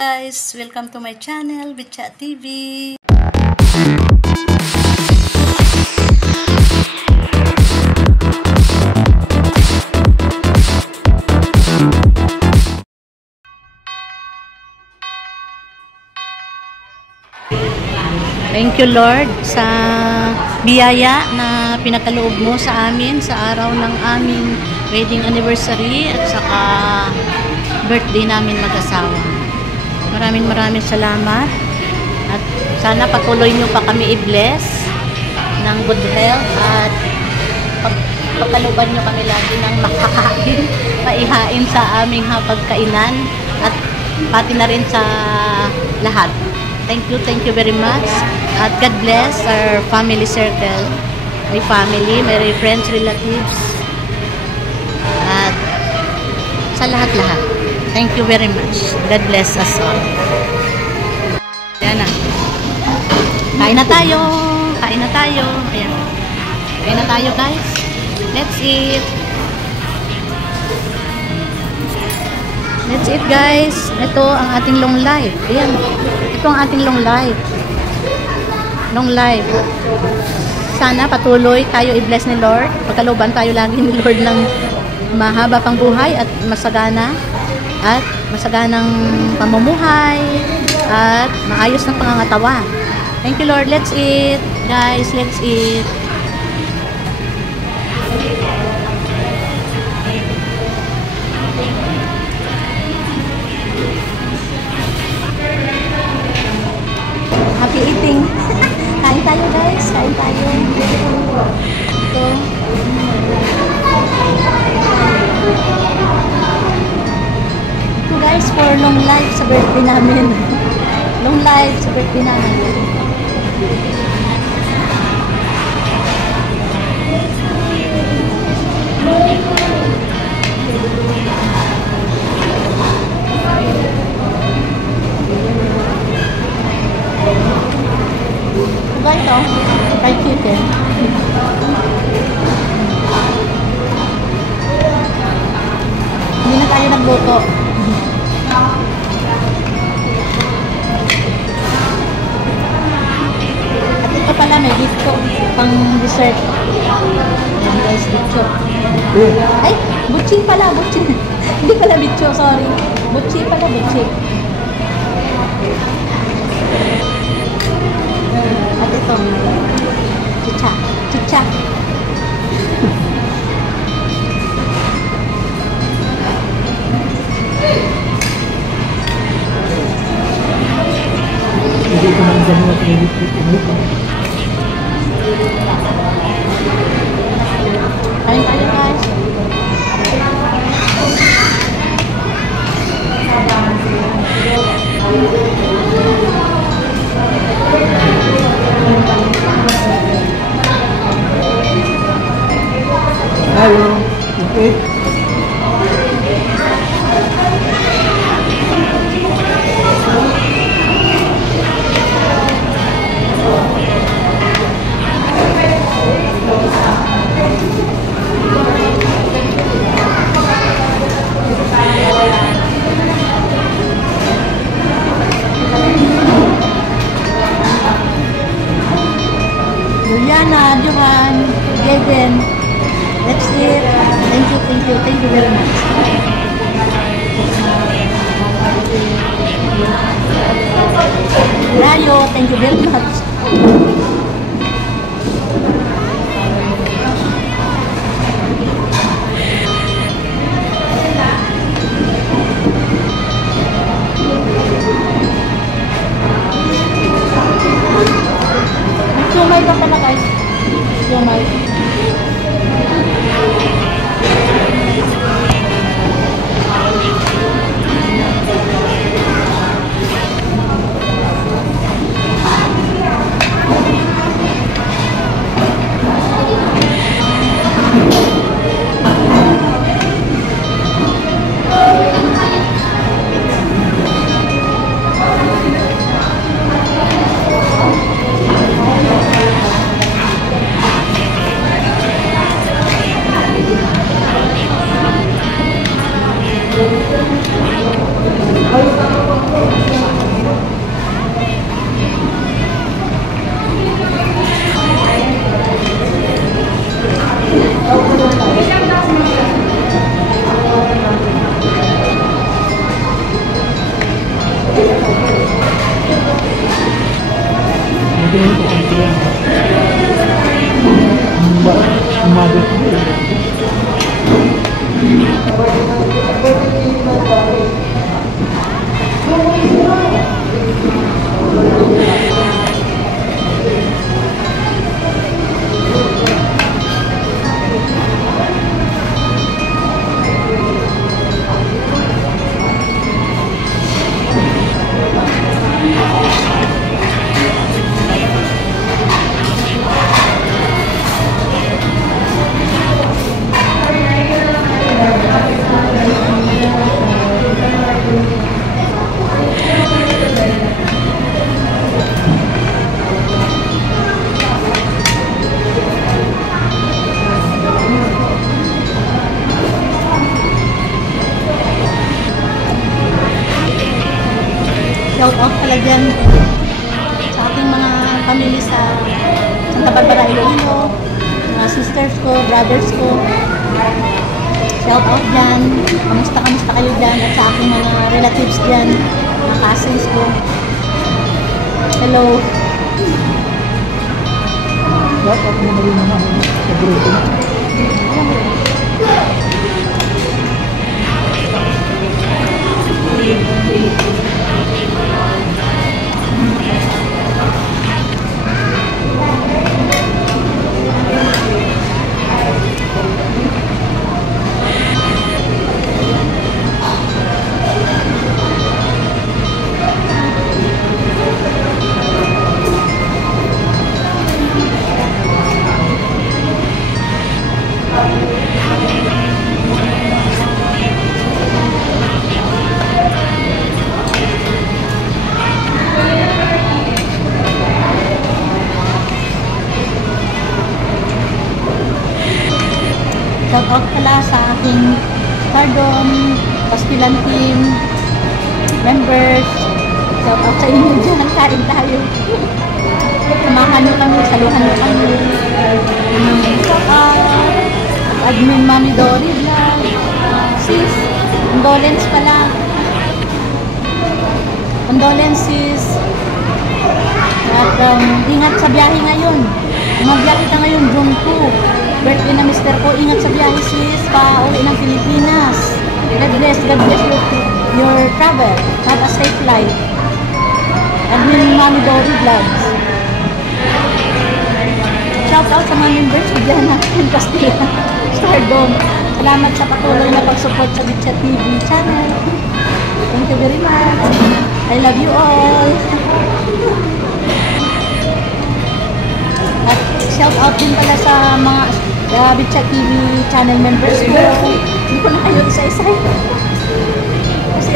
Guys, welcome to my channel, Bitchat TV. Thank you Lord sa biyaya na pinakaloob mo sa amin sa araw ng aming wedding anniversary at saka birthday namin mag-asawa. Maraming salamat at sana patuloy nyo pa kami i-bless ng good health at pagkaluban nyo kami lagi ng makakain, maihain sa aming hapagkainan at pati na rin sa lahat. Thank you very much at God bless our family circle, my family, my friends, relatives at sa lahat-lahat. Thank you very much. God bless us all. Ayan na. Kain na tayo. Ayan. Kain na tayo guys. Let's eat. Let's eat guys. Ito ang ating long life. Ayan. Ito ang ating long life. Long life. Sana patuloy tayo i-bless ni Lord. Pagkalooban tayo lagi ni Lord ng mahaba pang buhay at masaganang pamumuhay at maayos ng pangangatawan. Thank you Lord. Let's eat. Guys, let's eat. Happy eating. Kain tayo guys. Kain tayo. Ito. Guys, for long life sa birthday namin. Long life sa birthday namin. Diba ito? Fried chicken. Hindi na tayo nagluto. At ito pala may bitcho pang dessert. Ayan guys, bitcho. Ay, butchi pala, butchi. Hindi pala bitcho, sorry. Butchi pala, butchi. At ito, chicha. Hindi ko nang dalawa credit ko ito. Kain tayo guys. Hello. Okay. Juliana, Johan, Jaden, let's eat. Thank you very much. Rayo, thank you very much. Sumay ka pala guys. Sumay. tingin ko kung sila. Ang mother ko. Shout out pala dyan sa aking mga pamilya sa Santa Barbara, Iloilo, mga sisters ko, brothers ko. Shout out dyan. Kamusta kayo dyan at sa aking mga relatives dyan, mga cousins ko. Hello. Shout out mo na rin naman sa grupo. Shout out pala sa aking Stardom, Pastilan team, members. Shout out sa inyo dyan, kain tayo. Samahan nyo kami, saluhan nyo kami. Shout out, admin Mami Dory Vlog, sis, condolence pala. Condolences. At ingat sa biyahe ngayon. Magbiyahe ka ngayon, June 2. Birthday na mister ko, ingat sa biyahe sis, pa-uwi ng Pilipinas. God bless your travel. Have a safe flight. Admin Mami Dory Vlogs. Shout out sa mga members ko dyan natin, Castilla, Stardom. Salamat sa patuloy na pag-support sa Bitchat TV channel. Thank you very much. I love you all. At shout out din pala sa mga Bitchat TV channel members ko. Hindi ko na kayo isa-isa. Kasi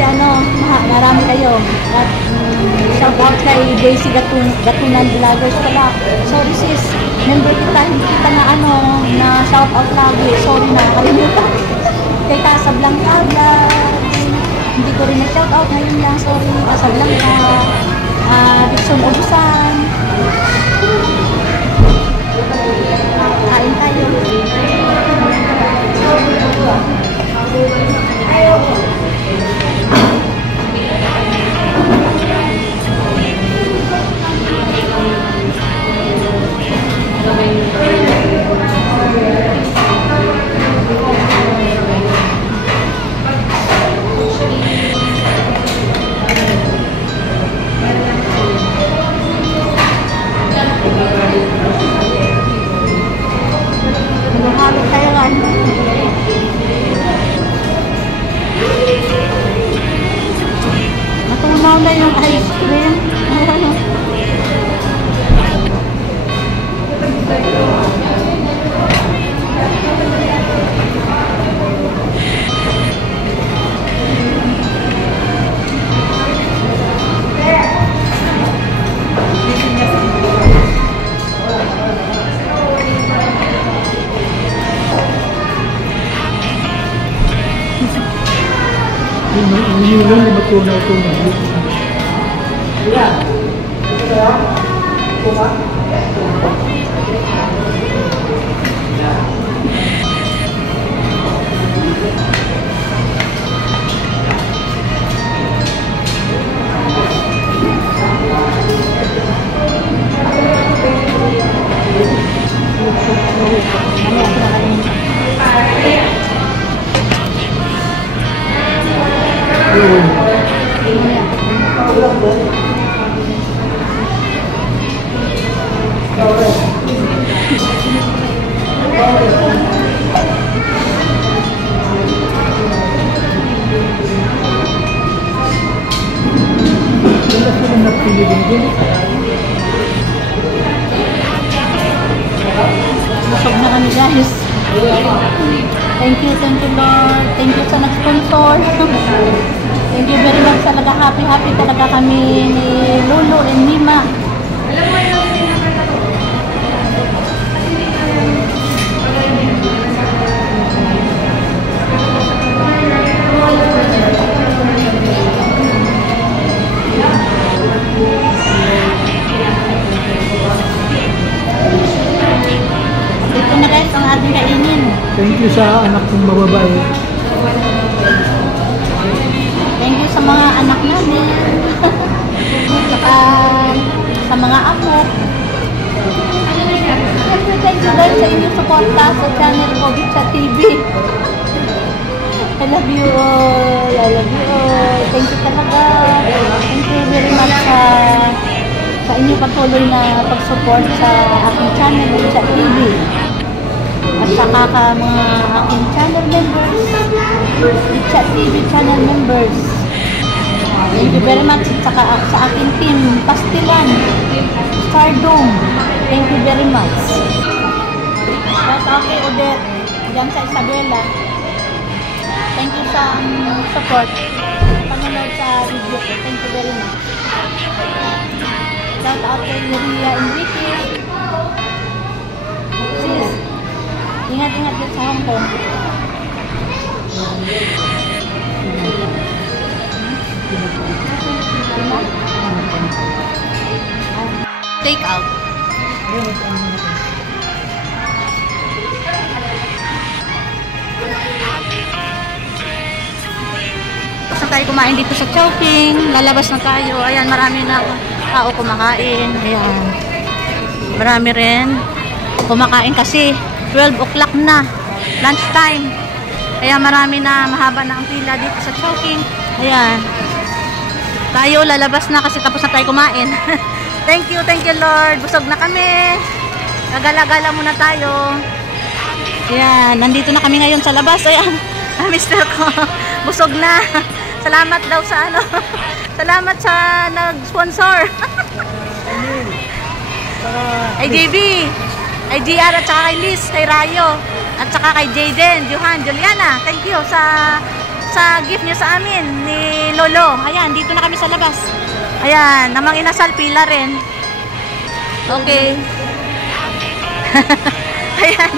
marami kayo. At shout out kay Daisy Gatunan Vloggers pala. Sorry sis, member kita, hindi kita na shout out lagi. Sorry na, kalimutan. Kay Casablanca Vlog. Hindi ko rin na shout out ngayon lang. Sorry, Casablanca. Dixon Obusan. Kain tayo. Halo-halo tayo kan. Matunaw na yung ice cream. Hindi lang na matunaw-tunaw. Yeah. Wala silang napili din. Busog na kami guys. Thank you Lord. Thank you sa nag-sponsor. Thank you very much talaga. Happy talaga kami ni Lolo and Nima. Ito na guys ang ating kainin. Thank you sa anak kong mababae. Thank you sa mga anak namin. Saka sa mga amo. Thank you guys sa inyong suporta sa channel ko, Bicha TV. I love you all. I love you all. Thank you talaga. Thank you very much sa inyong patuloy na pag-support sa aking channel, Bicha TV. At saka ka mga aking channel members, Bicha TV channel members. Thank you very much. At saka sa aking team, Pastilan, Stardom. Thank you very much. Shout out kay Odette, dyan sa Isabela. Thank you sa support. Panonood sa video ko. Thank you very much. Shout out kay Maria Enrique. Sis, ingat-ingat din sa Hong Kong. Take out. Saan tayo kumain dito sa Chowking? Lalabas na tayo. Ayan, marami na tao kumakain. Ayan. Marami rin kumakain kasi 12 o'clock na. Lunch time. Kaya marami na, mahaba na ang pila dito sa Chowking. Ayan. Tayo lalabas na kasi tapos na tayo kumain. Thank you Lord. Busog na kami. Gagala-gala muna tayo. Ayan, nandito na kami ngayon sa labas. Ayan, mister ko. Busog na. Salamat daw sa ano. Salamat sa nag-sponsor. Ay JB, ay JR at saka kay Liz, kay Rayo, at saka kay Jayden, Johan, Juliana. Thank you sa gift niyo sa amin ni Lolo. Ayan, dito na kami sa labas. Ayan, namang inasal pila rin. Okay. Ayan.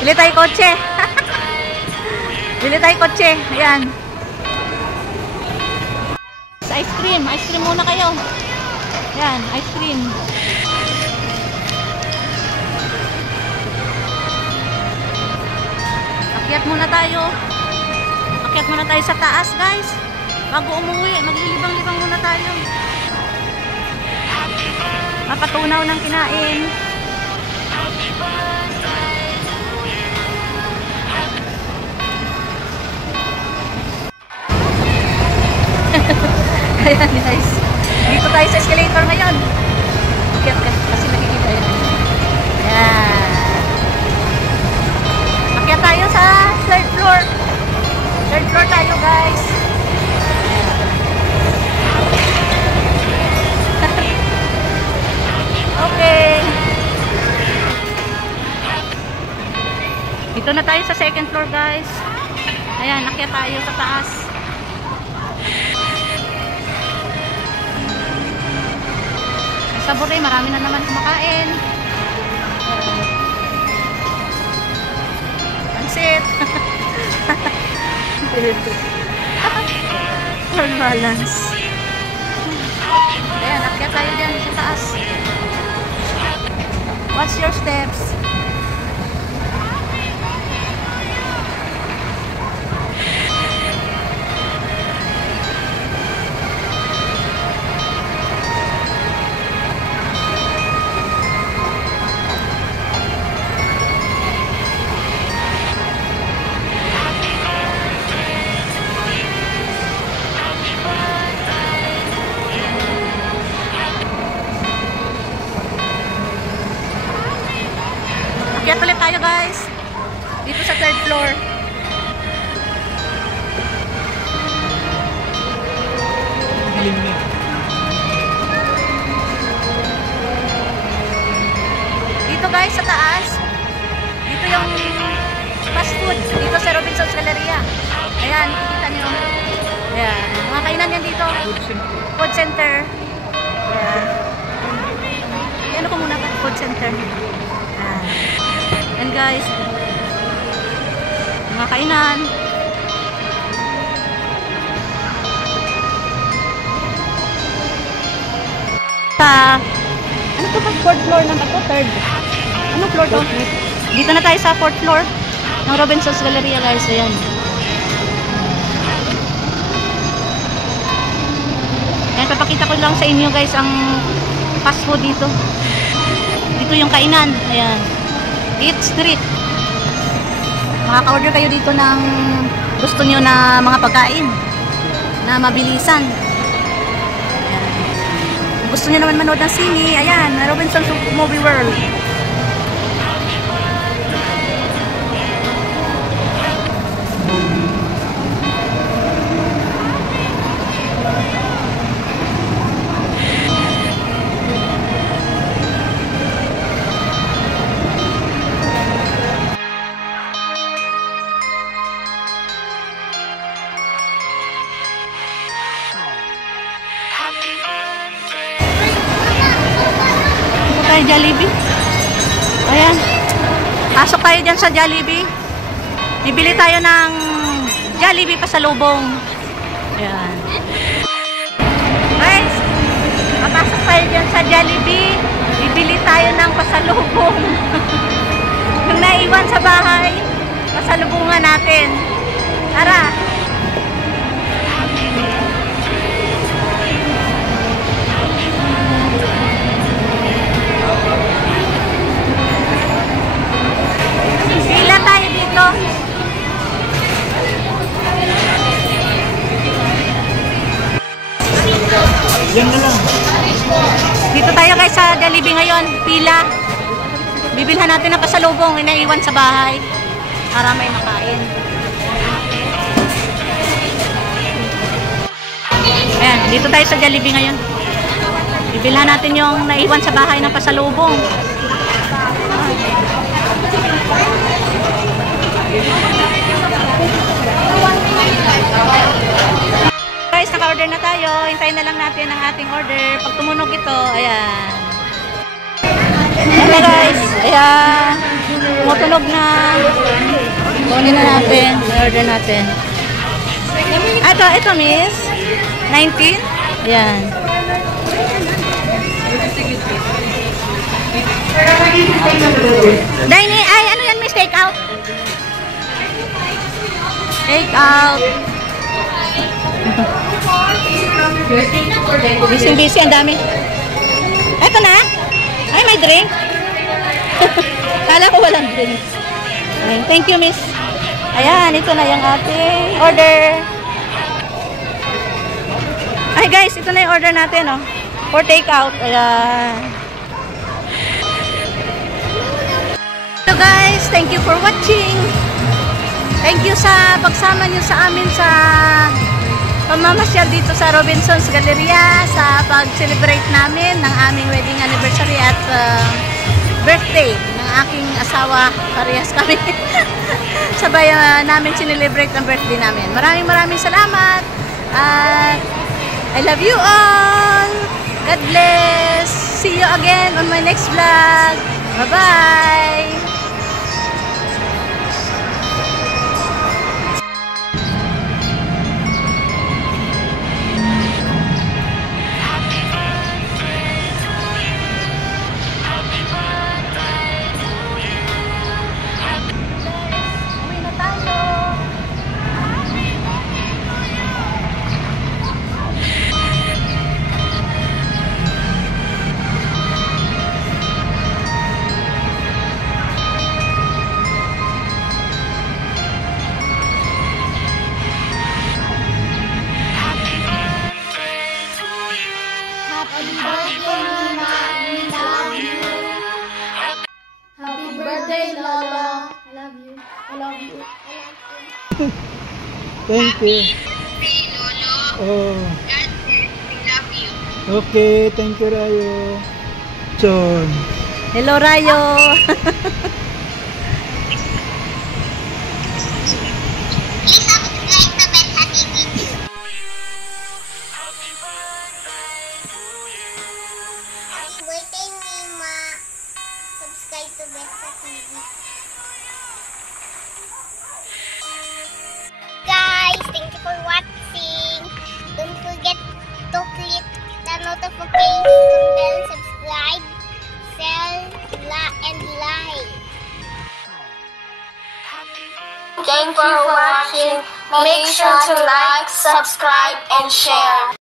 Bili tayo kotse. Bili tayo kotse. Ayan. Ice cream. Ice cream muna kayo. Ayan, ice cream. Akyat muna tayo. Akyat muna tayo sa taas, guys. Bago umuwi, maglilibang-libang muna tayo. Mapatunaw ng kinain. Ayan guys. Dito tayo sa escalator ngayon. Akyat kasi nakikita yun. Ayan. Akyat tayo sa third floor. Third floor tayo guys. Okay. Dito na tayo sa second floor guys. Ayan, akyat tayo sa taas. Sa Boracay, marami na naman kumakain. Pansit. For balance. Ayan, akyat tayo dyan sa taas. Watch your steps. Akyat ulit tayo guys. Dito sa third floor. Galing niya. guys sa taas. Dito yung fast food. Dito sa Robinson's Galleria. Ayan, kita nyo. Ayan, mga kainan yan dito. Food center. Ayan. Ano ko muna ba? Food center. Ayan. Ayan guys. Mga kainan. Sa ano to ba? 4th floor na ba to? 3rd. Anong floor to? Dito na tayo sa 4th floor ng Robinson's Galleria guys. Ayan. Ayan, papakita ko lang sa inyo guys ang fast food dito. Dito yung kainan. Ayan. Eat Street. Makaka-order kayo dito ng gusto nyo na mga pagkain na mabilisan. Ayan. Kung gusto nyo naman manood ng sine, ayan, Robinson's Movie World. Jollibee. Ayan. Pasok tayo dyan sa Jollibee. Bibili tayo ng Jollibee pasalubong. Ayan. Guys, papasok tayo dyan sa Jollibee. Bibili tayo ng pasalubong. Yung naiwan sa bahay, pasalubungan natin. Tara. Pila tayo dito. Yan na lang. Dito tayo guys sa Jollibee ngayon. Pila. Bibilhan natin ng pasalubong. Inaiwan sa bahay. Para may makain. Ayan. Dito tayo sa Jollibee ngayon. Bibilhan natin yung naiwan sa bahay ng pasalubong. Guys, naka-order na tayo. Hintayin na lang natin ang ating order. Pag tumunog ito, ayan. Ayan guys. Ayan. Tumutunog na. Kunin na natin. I-order natin. Ito miss. 19. Ayan. Dining, ay ano yan miss? Take out? Take out. Busy, ang dami. Eto na? Ay, may drink? Kala ko walang drink. Ay, thank you, miss. Ayan, ito na yung ating order. Ay, guys, ito na yung order natin, oh. For take out. Ayan. So, guys, thank you for watching. Thank you sa pagsama nyo sa amin sa pamamasyal dito sa Robinson's Galleria sa pag-celebrate namin ng aming wedding anniversary at birthday ng aking asawa. Parehas kami. Sabay namin celebrate ang birthday namin. Maraming salamat at I love you all. God bless. See you again on my next vlog. Bye-bye. Thank you. Oh. Okay, thank you Rayo. So, Hello, Rayo. Please subscribe to Betha TV. Happy birthday, Mima. Subscribe to Betha TV. Guys, thank you for watching. Don't forget to click the notification bell, subscribe, share, and like. Thank you for watching. Make sure to like, subscribe, and share.